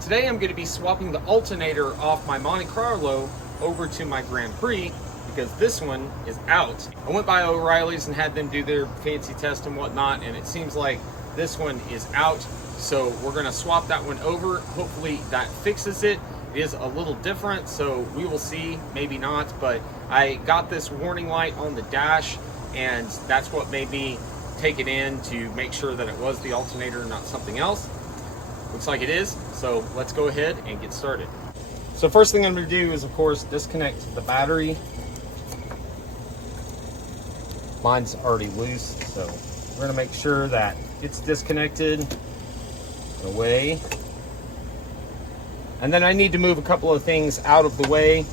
Today I'm going to be swapping the alternator off my Monte Carlo over to my Grand Prix because this one is out. I went by O'Reilly's and had them do their fancy test and whatnot, and it seems like this one is out. So we're going to swap that one over. Hopefully that fixes it. It is a little different, so we will see, maybe not, but I got this warning light on the dash, and that's what made me take it in to make sure that it was the alternator, not something else. Looks like it is, so let's go ahead and get started. So first thing I'm going to do is, of course, disconnect the battery. Mine's already loose, so we're going to make sure that it's disconnected away. And then I need to move a couple of things out of the way.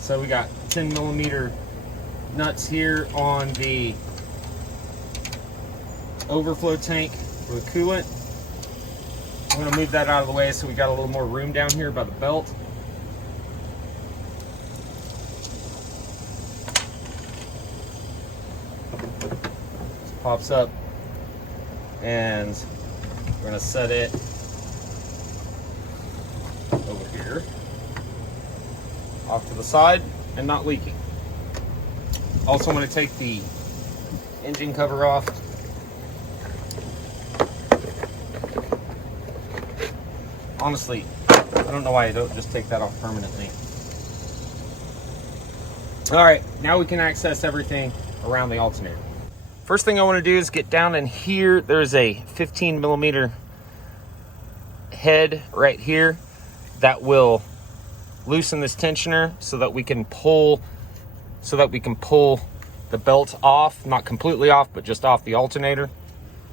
So we got 10mm nuts here on the overflow tank for the coolant. I'm going to move that out of the way so we got a little more room down here by the belt. This pops up, and we're going to set it over here off to the side and not leaking. Also, I'm going to take the engine cover off. Honestly, I don't know why I don't just take that off permanently. All right, now we can access everything around the alternator. First thing I want to do is get down in here. There's a 15mm head right here that will loosen this tensioner so that we can pull the belt off, not completely off, but just off the alternator.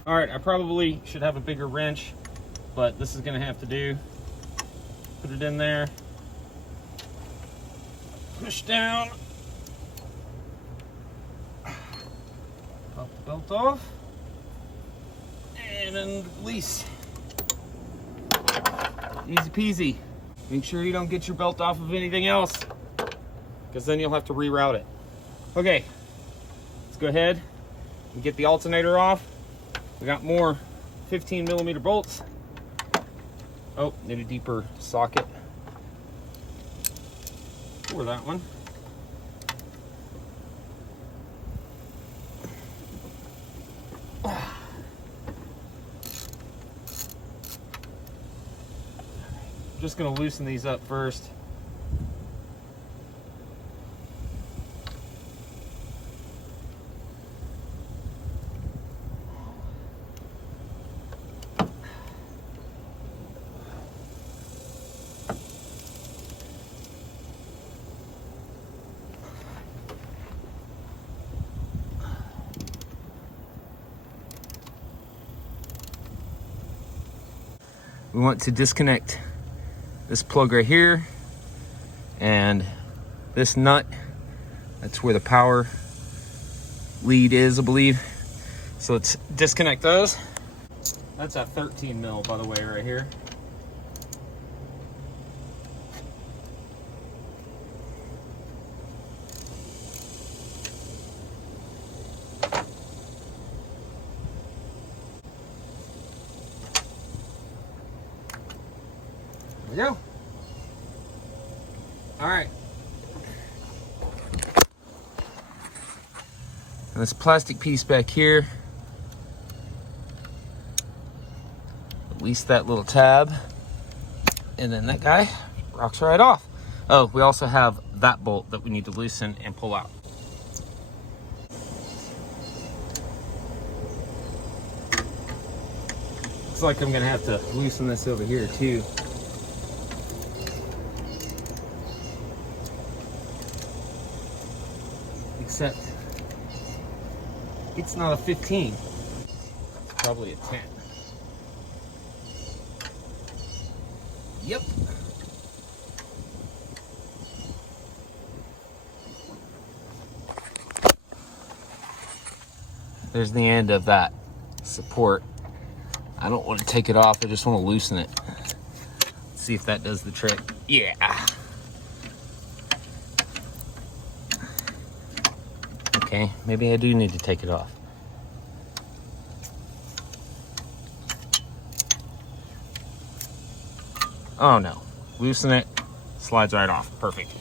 All right, I probably should have a bigger wrench, but this is going to have to do. Put it in there, push down, pop the belt off, and then release. Easy peasy. Make sure you don't get your belt off of anything else, because then you'll have to reroute it. Okay, let's go ahead and get the alternator off. We got more 15mm bolts. Oh, need a deeper socket for that one. Just going to loosen these up first. We want to disconnect this plug right here and this nut. That's where the power lead is, I believe. So let's disconnect those. That's a 13mm, by the way, right here. There we go. All right. And this plastic piece back here, release that little tab, and then that guy rocks right off. Oh, we also have that bolt that we need to loosen and pull out. Looks like I'm gonna have to loosen this over here too. Except it's not a 15, it's probably a 10. Yep. There's the end of that support. I don't want to take it off, I just want to loosen it. Let's see if that does the trick. Yeah. Okay, maybe I do need to take it off. Oh no, loosen it, slides right off, perfect.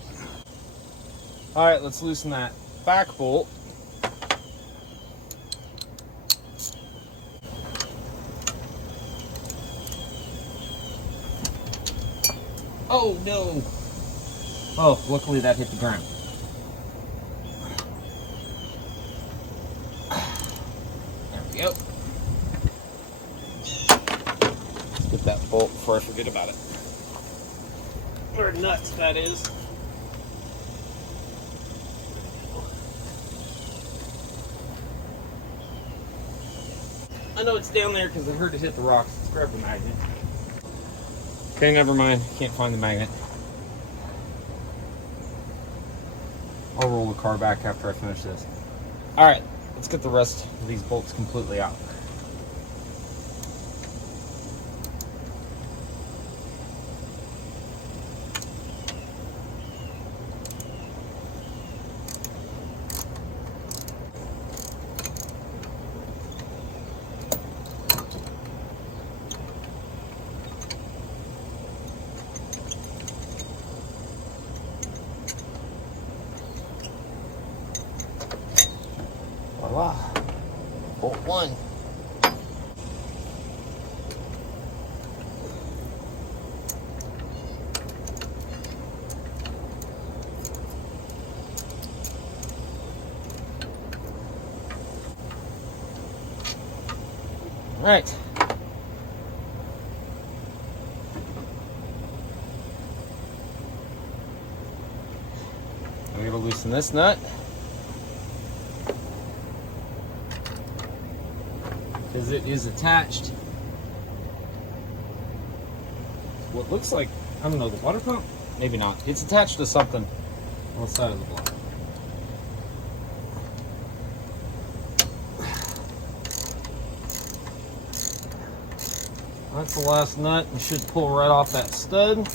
All right, let's loosen that back bolt. Oh no. Oh, luckily that hit the ground. There we go. Let's get that bolt before I forget about it. Where nuts that is. I know it's down there because I heard it hit the rocks. Let's grab the magnet. Okay, never mind. Can't find the magnet. I'll roll the car back after I finish this. All right, let's get the rest of these bolts completely out. Voila. Bolt one. All right. I'm going to loosen this nut. Because it is attached to what looks like, I don't know, the water pump? Maybe not. It's attached to something on the side of the block. That's the last nut. We should pull right off that stud.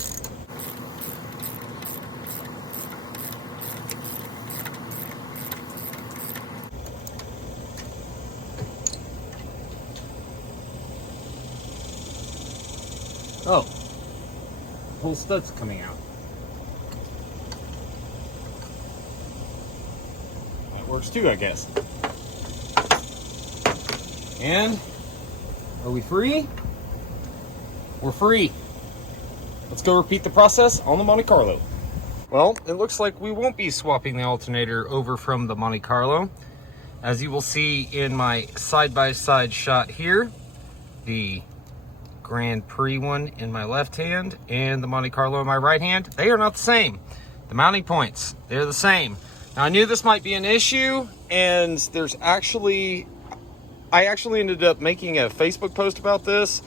Oh, the whole stud's coming out. That works too, I guess. And are we free? We're free. Let's go repeat the process on the Monte Carlo. Well, it looks like we won't be swapping the alternator over from the Monte Carlo. As you will see in my side-by-side shot here, the Grand Prix one in my left hand and the Monte Carlo in my right hand, they are not the same. The mounting points, they're the same. Now, I knew this might be an issue, and I actually ended up making a Facebook post about this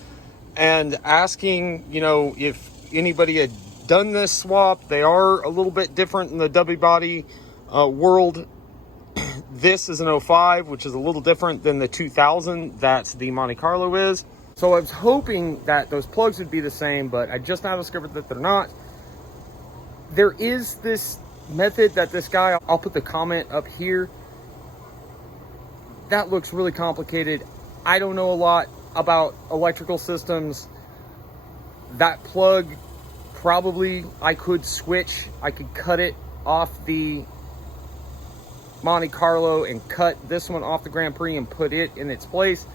and asking, you know, if anybody had done this swap. They are a little bit different in the W body world. This is an 05, which is a little different than the 2000 that's the Monte Carlo is. So I was hoping that those plugs would be the same, but I just now discovered that they're not. There is this method that this guy, I'll put the comment up here, that looks really complicated. I don't know a lot about electrical systems. That plug, probably I could switch. I could cut it off the Monte Carlo and cut this one off the Grand Prix and put it in its place.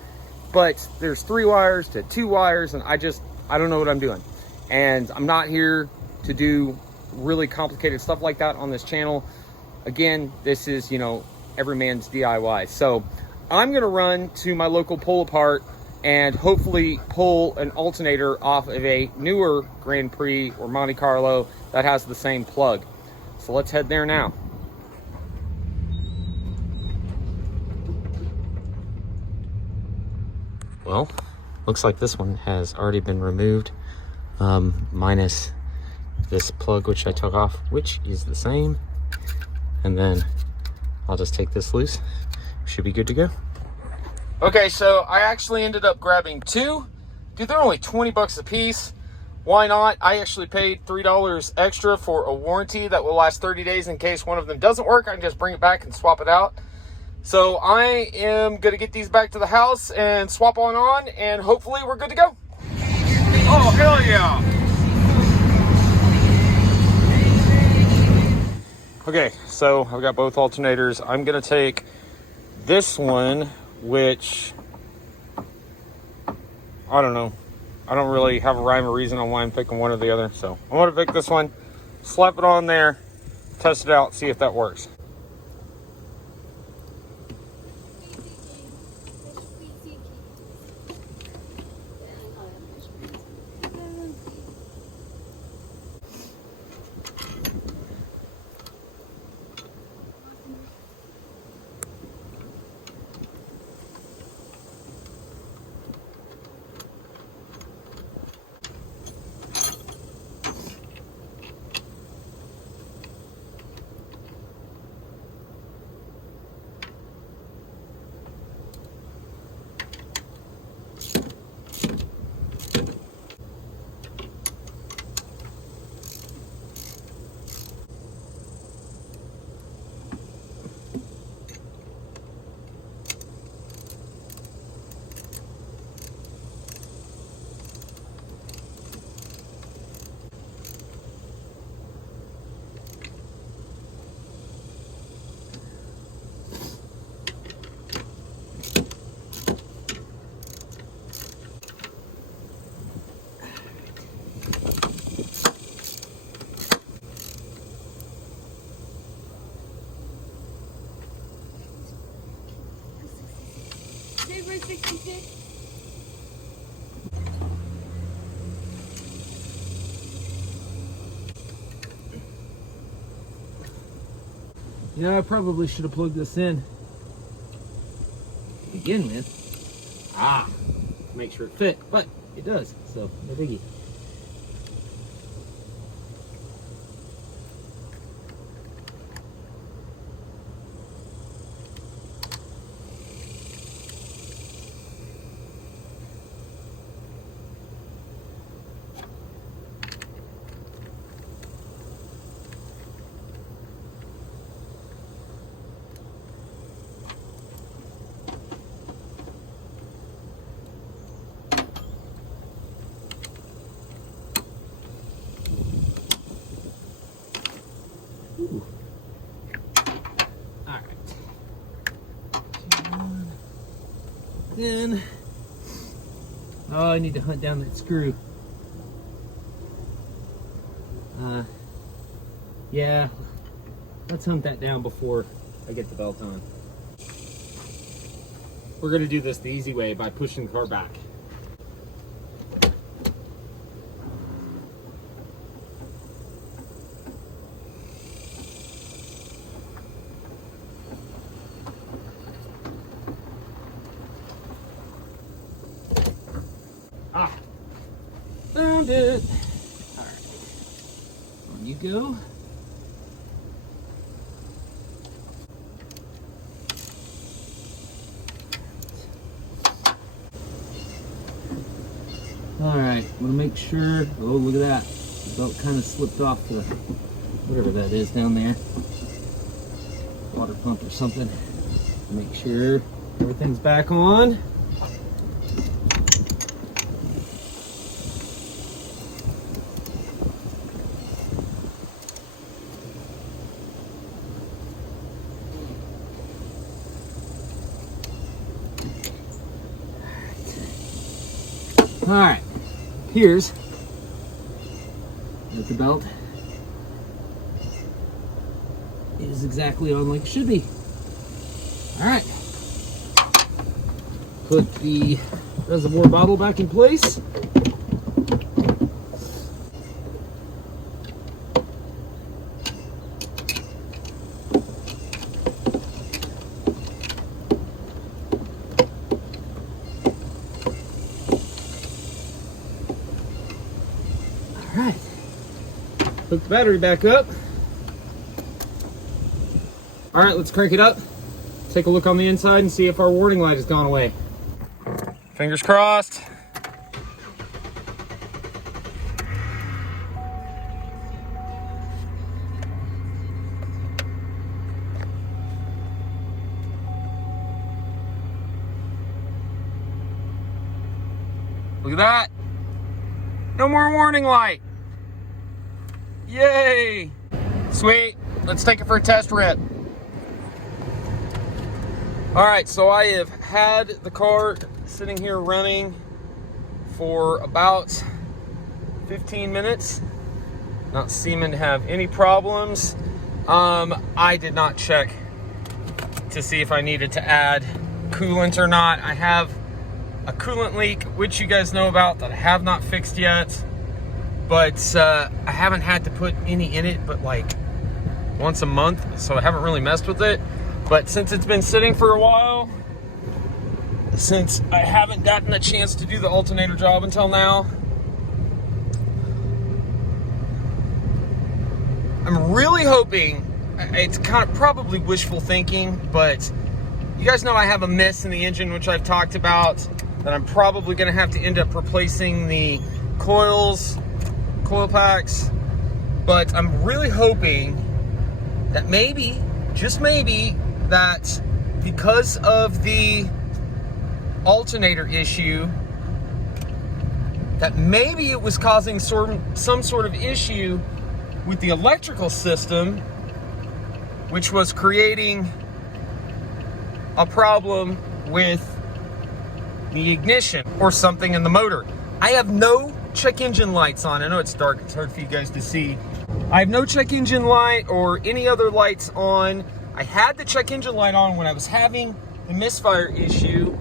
But there's 3 wires to 2 wires, and I don't know what I'm doing. And I'm not here to do really complicated stuff like that on this channel. Again, this is, you know, every man's DIY. So I'm gonna run to my local pull apart and hopefully pull an alternator off of a newer Grand Prix or Monte Carlo that has the same plug. So let's head there now. Well, looks like this one has already been removed, minus this plug which I took off, which is the same. And then I'll just take this loose. Should be good to go. Okay, so I actually ended up grabbing 2. Dude, they're only 20 bucks a piece. Why not? I actually paid $3 extra for a warranty that will last 30 days in case one of them doesn't work. I can just bring it back and swap it out. So I am going to get these back to the house and swap on, and hopefully we're good to go. Oh, hell yeah. Okay, so I've got both alternators. I'm gonna take this one, which, I don't know. I don't really have a rhyme or reason on why I'm picking one or the other. So I'm gonna pick this one, slap it on there, test it out, see if that works. Yeah, I probably should have plugged this in to begin with. Make sure it fit, but it does, so no biggie. Then, oh, I need to hunt down that screw. Yeah, let's hunt that down before I get the belt on. We're gonna do this the easy way by pushing the car back. Found it. All right, on you go. All right, I'm gonna make sure. Oh, look at that. The belt kind of slipped off the whatever that is down there. Water pump or something. Make sure everything's back on. All right, here's the belt is exactly on like it should be. All right, put the reservoir bottle back in place. Alright, hook the battery back up. Alright, let's crank it up. Take a look on the inside and see if our warning light has gone away. Fingers crossed. Look at that. No more warning light. Yay. Sweet. let's take it for a test rip. All right, so I have had the car sitting here running for about 15 minutes, not seeming to have any problems. I did not check to see if I needed to add coolant or not. I have a coolant leak, which you guys know about, that I have not fixed yet, but I haven't had to put any in it but like once a month, so I haven't really messed with it. But since it's been sitting for a while, since I haven't gotten a chance to do the alternator job until now, I'm really hoping, it's kind of probably wishful thinking, but you guys know I have a miss in the engine, which I've talked about, that I'm probably going to have to end up replacing the coil packs. But I'm really hoping that maybe, just maybe, that because of the alternator issue, that maybe it was causing some sort of issue with the electrical system, which was creating a problem with the ignition or something in the motor. I have no check engine lights on. I know it's dark, it's hard for you guys to see. I have no check engine light or any other lights on. I had the check engine light on when I was having the misfire issue.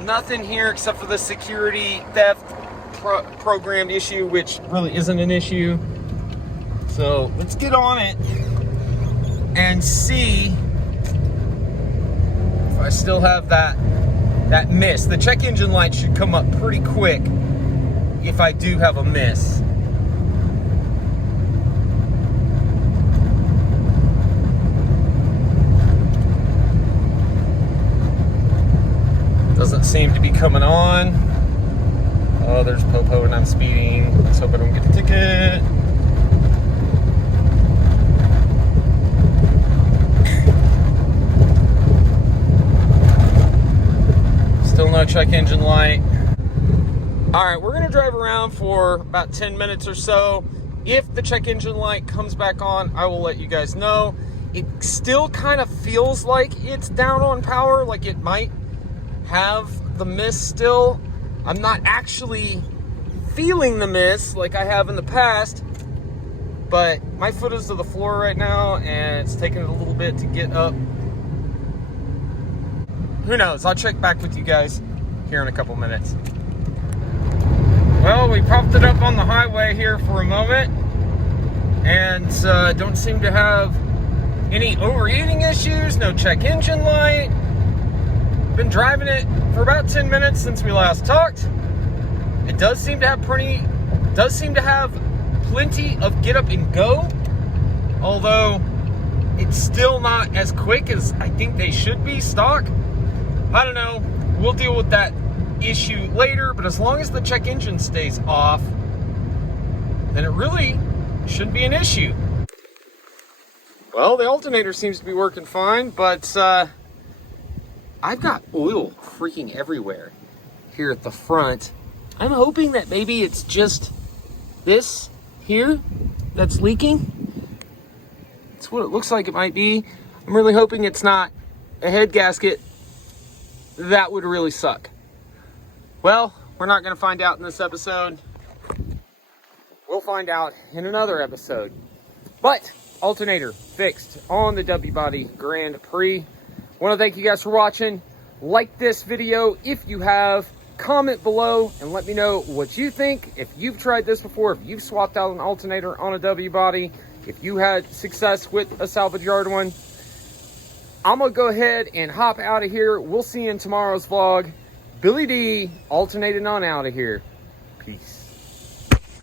Nothing here except for the security theft program issue, which really isn't an issue. So let's get on it and see if I still have that miss. The check engine light should come up pretty quick if I do have a miss. Doesn't seem to be coming on. Oh, there's Popo and I'm speeding. Let's hope I don't get a ticket. Still no check engine light. All right, we're gonna drive around for about 10 minutes or so. If the check engine light comes back on, I will let you guys know. It still kind of feels like it's down on power, like it might have the miss still. I'm not actually feeling the miss like I have in the past, but my foot is to the floor right now and it's taking it a little bit to get up. Who knows? I'll check back with you guys here in a couple minutes. Well, we popped it up on the highway here for a moment and don't seem to have any overheating issues, no check engine light. Been driving it for about 10 minutes since we last talked. It does seem to have plenty of get up and go, although it's still not as quick as I think they should be stock. I don't know. We'll deal with that issue later, but as long as the check engine stays off, then it really shouldn't be an issue. Well, the alternator seems to be working fine, but I've got oil freaking everywhere here at the front. I'm hoping that maybe it's just this here that's leaking. That's what it looks like it might be. I'm really hoping it's not a head gasket. That would really suck. Well, we're not going to find out in this episode. We'll find out in another episode. But alternator fixed on the W-Body Grand Prix. Want to thank you guys for watching. Like this video if you have. Comment below and let me know what you think. If you've tried this before, if you've swapped out an alternator on a W-Body, if you had success with a salvage yard one. I'm going to go ahead and hop out of here. We'll see you in tomorrow's vlog. Billy D, alternating on out of here. Peace.